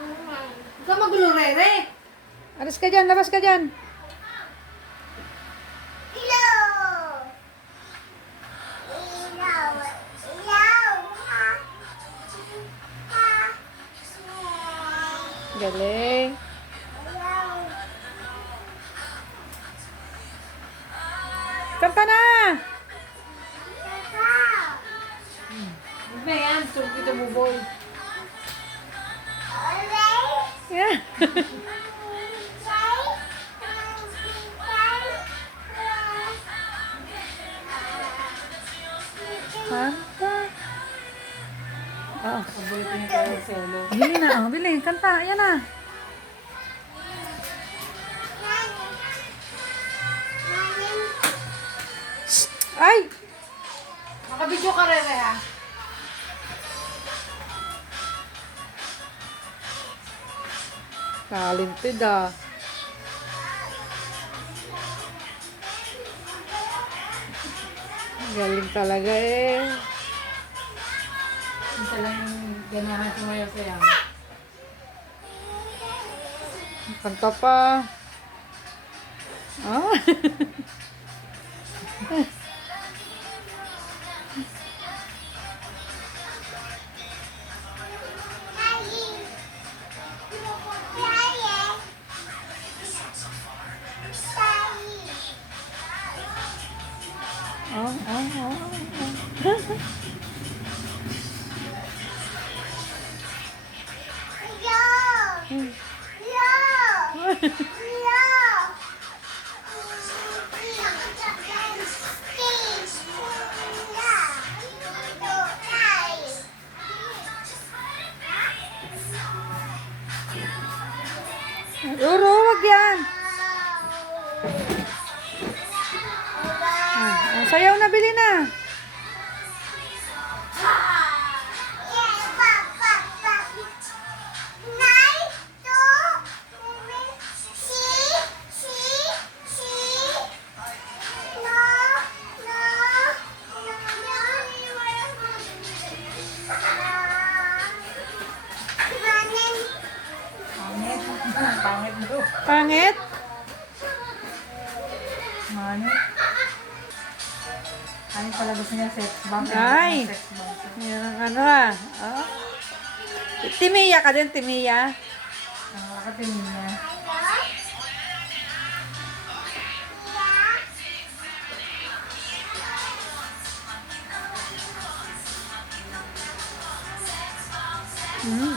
Huwag ka magulo, Rere. Alis ka dyan, labas ka dyan. Galing. Kanta na! Huwag na yan. Tulog kita, buboy. Yeah. Kanta. Oo. Pabulitin niya tayo ng solo. Bili na, oh, bili. Kanta, ayan na. Ay! Makabidyo ka, Rere, ha? Talented ah. Galing talaga eh. Isa lang yung ganahan sumayaw sa'yo. Kanta pa. Ah. Oh. Roro, wag yan. Sayaw na, bili na. Pangit mo. Pangit? Manit. Ano pala gusto niya? Sex bomb? Ay. Sex bomb. Yan ang ano ah. Oh. Timiya ka din, Timiya. Nakakatingin niya.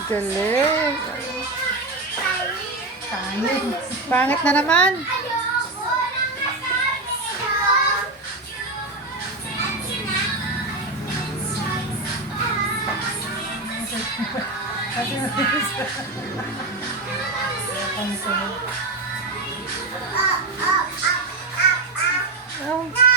Galing. Pangit. Pangit na naman. Kasi Oh.